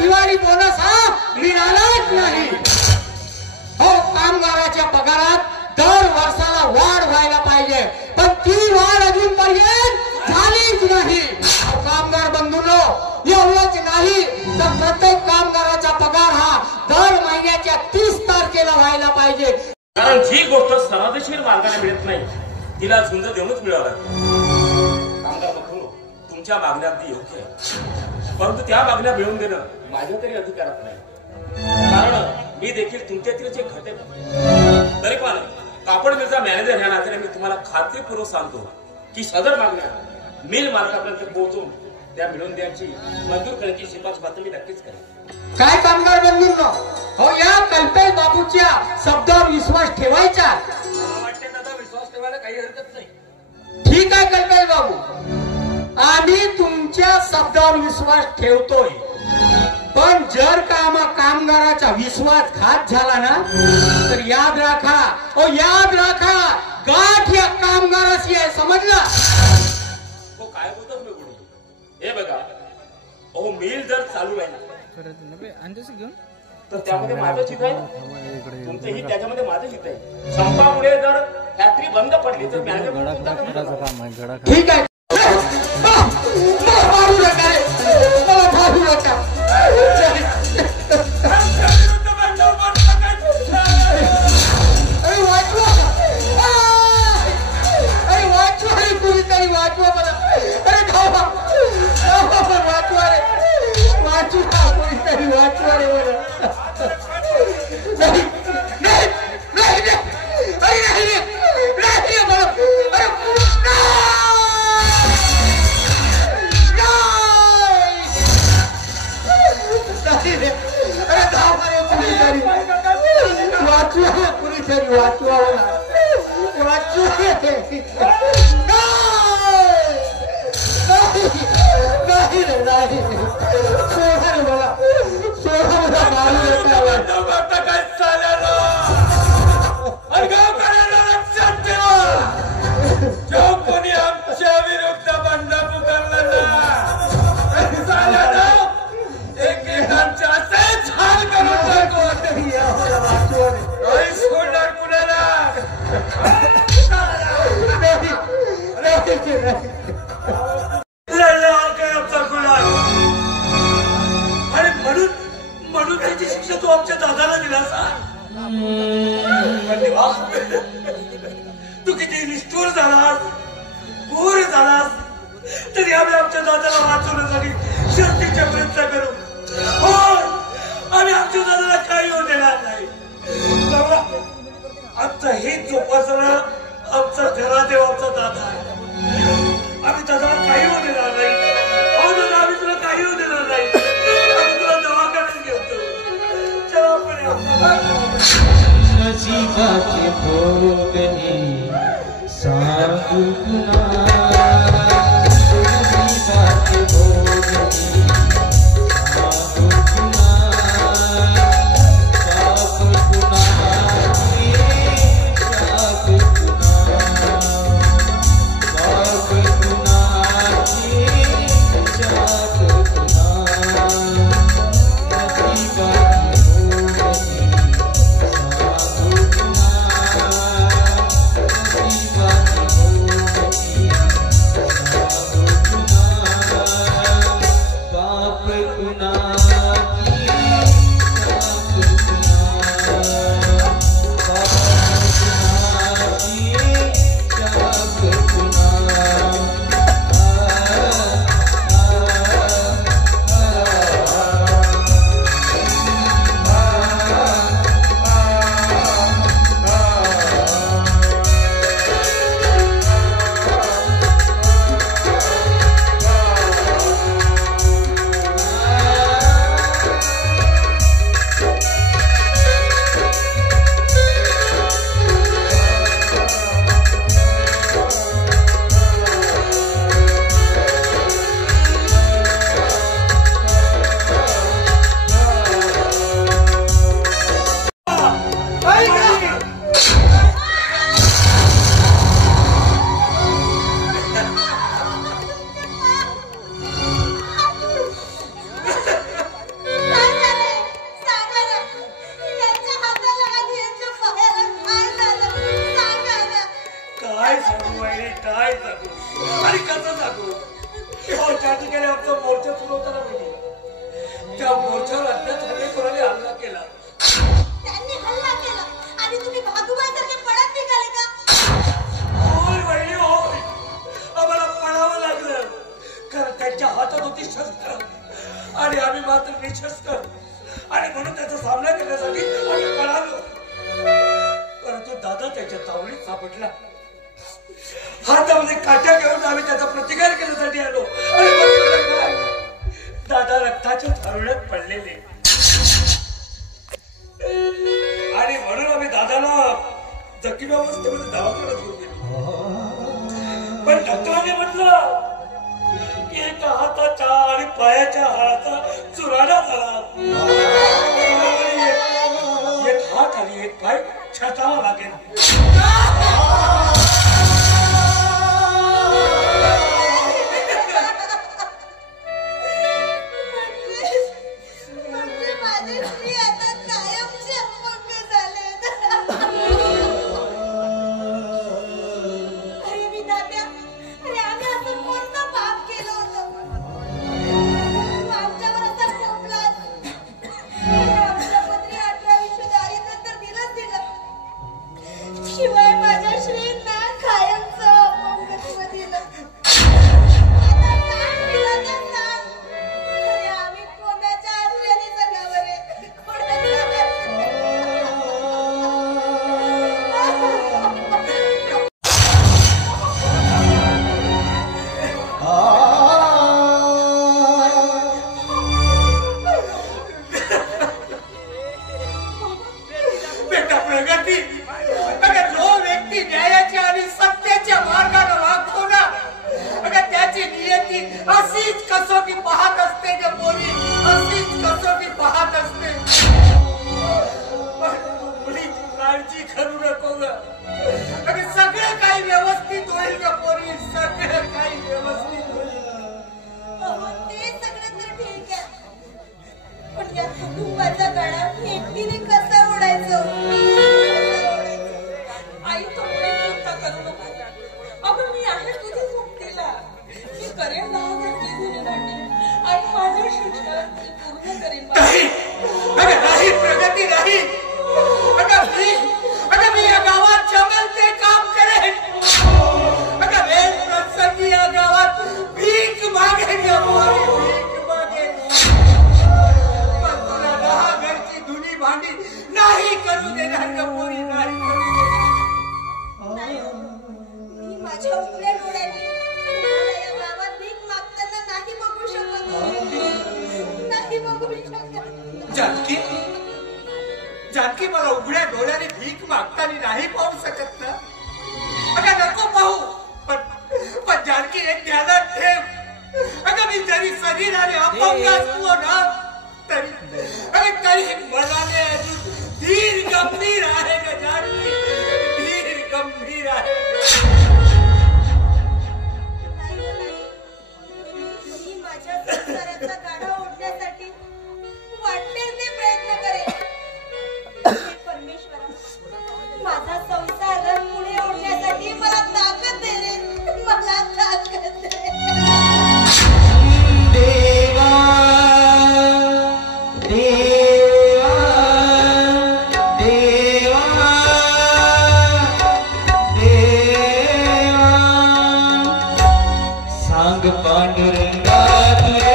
Diwali bonus हा मिळालाच नाही। हो, कामगाराच्या पगारात दर वर्षाला वाढ व्हायला पाहिजे, पण ती वाढ अजूनपर्यंत झालीच नाही। कामगार बंधूंनो, एवढंच नाही तर प्रत्येक कामगाराचा पगार हा दर महिन्याच्या 30 तारखेला व्हायला पाहिजे, कारण जी गोष्ट समाजशीर मार्गाने मिळत नाही तिला झुंज देऊनच मिळावं लागतं। कामगार बंधूंनो, तुमच्या मागण्या अगदी योग्य आहे, परंतु त्या मागण्या मिळवून देणं माझ्या तरी अधिकारात नाही, कारण मी देखील तुमच्यातील जे घटक तरी पण कापड मिलचा मॅनेजर ह्या नात्याने मी तुम्हाला खात्रीपूर्वक सांगतो की सदर मागण्या मिल मालकापर्यंत पोहोचून त्या मिळवून द्यायची मंजूर करण्याची शिफारस मात्र मी नक्कीच करेन। काय कामगार बंधूंनो, हो या कल्पेश बाबूच्या शब्दावर विश्वास ठेवायचा? मला वाटते दादा, विश्वास ठेवायला काही हरकत नाही। ठीक आहे कल्पेश बाबू, आम्ही तुमच्या शब्दावर विश्वास ठेवतोय, पण जर का आम्हा कामगाराचा विश्वासघात झाला ना तर याद राखा, ओ याद राखा, गाठ या कामगाराशी आहे, समजला? हो, काय बोलतात मी कोणी? हे बघा, अहो मिल जर चालू राहिला तर त्यामध्ये माझं हित आहे, तुमचंही त्याच्यामध्ये माझं हित आहे। संपामुळे जर फॅक्टरी बंद पडली तर मॅनेजर ठीक आहे, मारू नका, मला मारू नका। अरे वाचवा, अरे वाचवा रे, कुणीतरी वाचवा मला, अरे धावा, वाचवा रे, वाचवा, कुणीतरी वाचवा रे मला। नाही नाही नाही नाही नाही नाही मला, अरे धावा रे, कुणीतरी वाचवा, कुणीतरी वाचवा मला, वाचवा रे, नाही रे, नाही, सोडा रे मला, सोडा मला, मारू नका। काय चाललं लक्षात ठेवा, जो कोणी आमच्या विरुद्ध बंड पुकारलं ना एकेकांच्या असेच हाल करून टाकू, नाही सोडणार कुणाला। आमचा गुन्हा आणि म्हणून त्याची शिक्षा तू आमच्या दादाला दिलास? तू किती निष्ठुर झालास, क्रूर झालास, तरी आम्ही आमच्या दादाला वाचवण्यासाठी शक्तीचा प्रयत्न करू। हो, आम्ही आमच्या दादाला काही होऊ देणार नाही। आमचा हित जोपासणं आमचा घरादेव आमचा दादा आहे, आम्ही दादाला काही होऊ देणार नाही। हो दादा, आम्ही तुला काही होऊ देणार नाही, आम्ही तुला दवाखान्यात घेतो। चला नसीबाचे भोगनी साधू पुन्हा, नसीबाचे भोगनी साधू पुन्हा, साप पुन्हा, साप पुन्हा, साप पुन्हा, साप पुन्हा, नसीबाचे भोगनी त्या ठिकाणी आमचा मोर्चा सुरू होता ना म्हणजे त्या मोर्चावर अज्ञात हल्लेखोराने हल्ला केला. त्यांनी हल्ला केला आणि तुम्ही भागुबाईसारखे पळत निघाले का? होय वहिनी होय, आम्हाला पळावं लागलं कारण त्यांच्या हातात होती शस्त्र आणि आम्ही मात्र निशस्त्र आणि म्हणून त्याचा सामना करण्यासाठी आम्ही पळालो. परंतु दादा त्याच्या तावडीत सापडला. हातामध्ये काट्या घेऊन आम्ही त्याचा प्रतिकार करण्यासाठी आलो आणि दादा रक्ताच्या थारोळ्यात पडलेले आणि म्हणून आम्ही दादाला जखमी अवस्थेमध्ये दवाखान्यात घेऊन गेलो. पण डॉक्टरांनी म्हटलं की एका हाताच्या आणि पायाच्या हाताचा चुराडा झाला. एक हात आणि एक पाय छाटावा लागेल. म्हणजे माझे श्री आता कायमचे अपंग झालेत. अरे विधात्या, अरे आम्ही असं कोणतं पाप केलं होतं? तू आमच्यावर असा कोपलास. आमच्या पत्री 18-20 दारिद्र्य दिलंच दिलं. शिवाय माझ्या श्रींना कायमचं अपंगत्व दिलं. आता सांग विधात्या, सांग. अरे आम्ही कोणाच्या आश्रयाने जगावं रे? कोणाच्या बेटा प्रगती, अगं जो व्यक्ती न्यायाच्या आणि सत्याच्या मार्गाने वागतो ना, अगं त्याची नियती अशीच कसोटी पाहत असते ग पोरी, अशीच कसोटी पाहत असते. पण मुलीची काळजी करू नको ग. अगं सगळं काही व्यवस्थित होईल ग पोरी, सगळं काही व्यवस्थित होईल. ते सगळं तर ठीक आहे, पण या कुटुंबाचा गळा एकटीने कसा ओढायचं? आई तू पुढे चिंता करू नको. अगं मी आहे तुझी सोबतीला. मी करेन 10 घंटे धुणी भांडी आणि माझं शिक्षण मी पूर्ण करेन. नाही, अगं नाही प्रगती नाही. अगं मी या गावात जमेल ते काम करेन. अगं वेळ प्रसंगी या गावात भीक मागेन ग पोरी, भीक मागेन. पण तुला 10 घरची धुणी भांडी नाही करू देणार ग पोरी, नाही करू देणार. नाही हो. मी माझ्या उघड्या डोळ्यांनी तुम्हाला या गावात भीक मागताना नाही बघू शकत. नाही बघू शकत. जानकी, जानकी मला उघड्या डोळ्याने भीक मागताना नाही पाहू शकत ना? अगं नको पाहू, पण जानकी एक ध्यानात ठेव. अगं मी जरी शरीराने अपंग असलो ना तरी मनाने अजून धीर गंभीर आहे ग जानकी, धीर गंभीर आहे. नाही हो, नाही. मी माझ्या संसाराचा गाडा ओढण्यासाठी वाटेल ते प्रयत्न करेन. हे परमेश्वरा, माझा संसार पुढे ओढण्यासाठी मला ताकद दे रे, मला ताकद दे. देवा देवा देवा देवा सांग पांडुरंगा तुझ्या